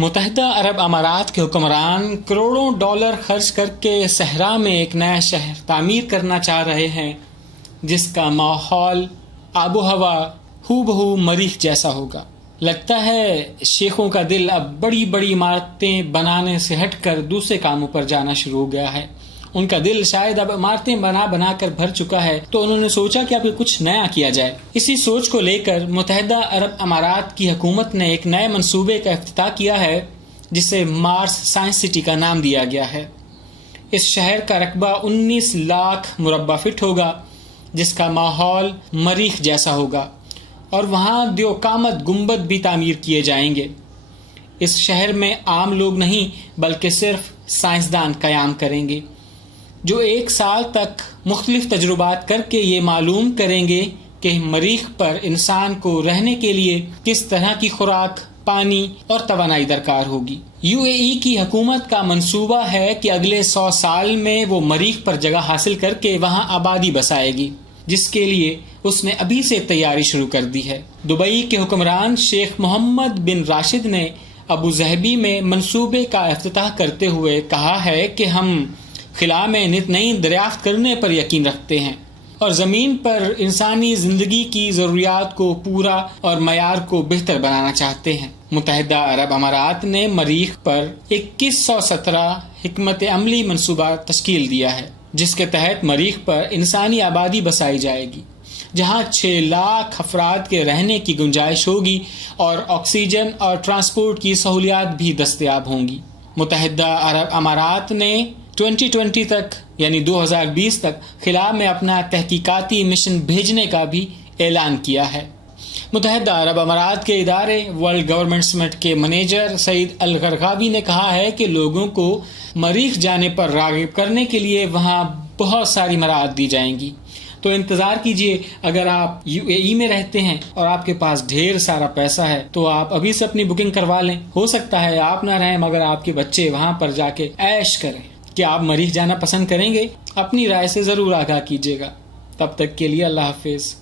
متحدہ عرب امارات کے حکمران کروڑوں ڈالر خرچ کر کے صحرا میں ایک نیا شہر تعمیر کرنا چاہ رہے ہیں جس کا ماحول آب و ہوا ہو بہو مریخ جیسا ہوگا۔ لگتا ہے شیخوں کا دل اب بڑی بڑی عمارتیں بنانے سے ہٹ کر دوسرے کاموں پر جانا شروع ہو گیا ہے۔ ان کا دل شاید اب عمارتیں بنا کر بھر چکا ہے، تو انہوں نے سوچا کہ اب کچھ نیا کیا جائے۔ اسی سوچ کو لے کر متحدہ عرب امارات کی حکومت نے ایک نئے منصوبے کا افتتاح کیا ہے جسے مارس سائنس سٹی کا نام دیا گیا ہے۔ اس شہر کا رقبہ 19 لاکھ مربع فٹ ہوگا جس کا ماحول مریخ جیسا ہوگا، اور وہاں دیو قامت گنبد بھی تعمیر کیے جائیں گے۔ اس شہر میں عام لوگ نہیں بلکہ صرف سائنسدان قیام کریں گے جو 1 سال تک مختلف تجربات کر کے یہ معلوم کریں گے کہ مریخ پر انسان کو رہنے کے لیے کس طرح کی خوراک، پانی اور توانائی درکار ہوگی۔ UAE کی حکومت کا منصوبہ ہے کہ اگلے 100 سال میں وہ مریخ پر جگہ حاصل کر کے وہاں آبادی بسائے گی، جس کے لیے اس نے ابھی سے تیاری شروع کر دی ہے۔ دبئی کے حکمران شیخ محمد بن راشد نے ابو ظہبی میں منصوبے کا افتتاح کرتے ہوئے کہا ہے کہ ہم خلا میں نت نئی دریافت کرنے پر یقین رکھتے ہیں اور زمین پر انسانی زندگی کی ضروریات کو پورا اور معیار کو بہتر بنانا چاہتے ہیں۔ متحدہ عرب امارات نے مریخ پر 2117 حکمت عملی منصوبہ تشکیل دیا ہے جس کے تحت مریخ پر انسانی آبادی بسائی جائے گی، جہاں 6 لاکھ افراد کے رہنے کی گنجائش ہوگی اور آکسیجن اور ٹرانسپورٹ کی سہولیات بھی دستیاب ہوں گی۔ متحدہ عرب امارات نے 2020 تک یعنی 2020 تک خلا میں اپنا تحقیقاتی مشن بھیجنے کا بھی اعلان کیا ہے۔ متحدہ عرب امارات کے ادارے ورلڈ گورنمنٹ سمٹ کے منیجر سعید الغرغاوی نے کہا ہے کہ لوگوں کو مریخ جانے پر راغب کرنے کے لیے وہاں بہت ساری مراعات دی جائیں گی، تو انتظار کیجئے۔ اگر آپ UAE میں رہتے ہیں اور آپ کے پاس ڈھیر سارا پیسہ ہے تو آپ ابھی سے اپنی بکنگ کروا لیں۔ ہو سکتا ہے آپ نہ رہیں مگر آپ کے بچے وہاں پر جا کے عیش کریں۔ کیا آپ مریخ جانا پسند کریں گے؟ اپنی رائے سے ضرور آگاہ کیجیے گا۔ تب تک کے لیے اللہ حافظ۔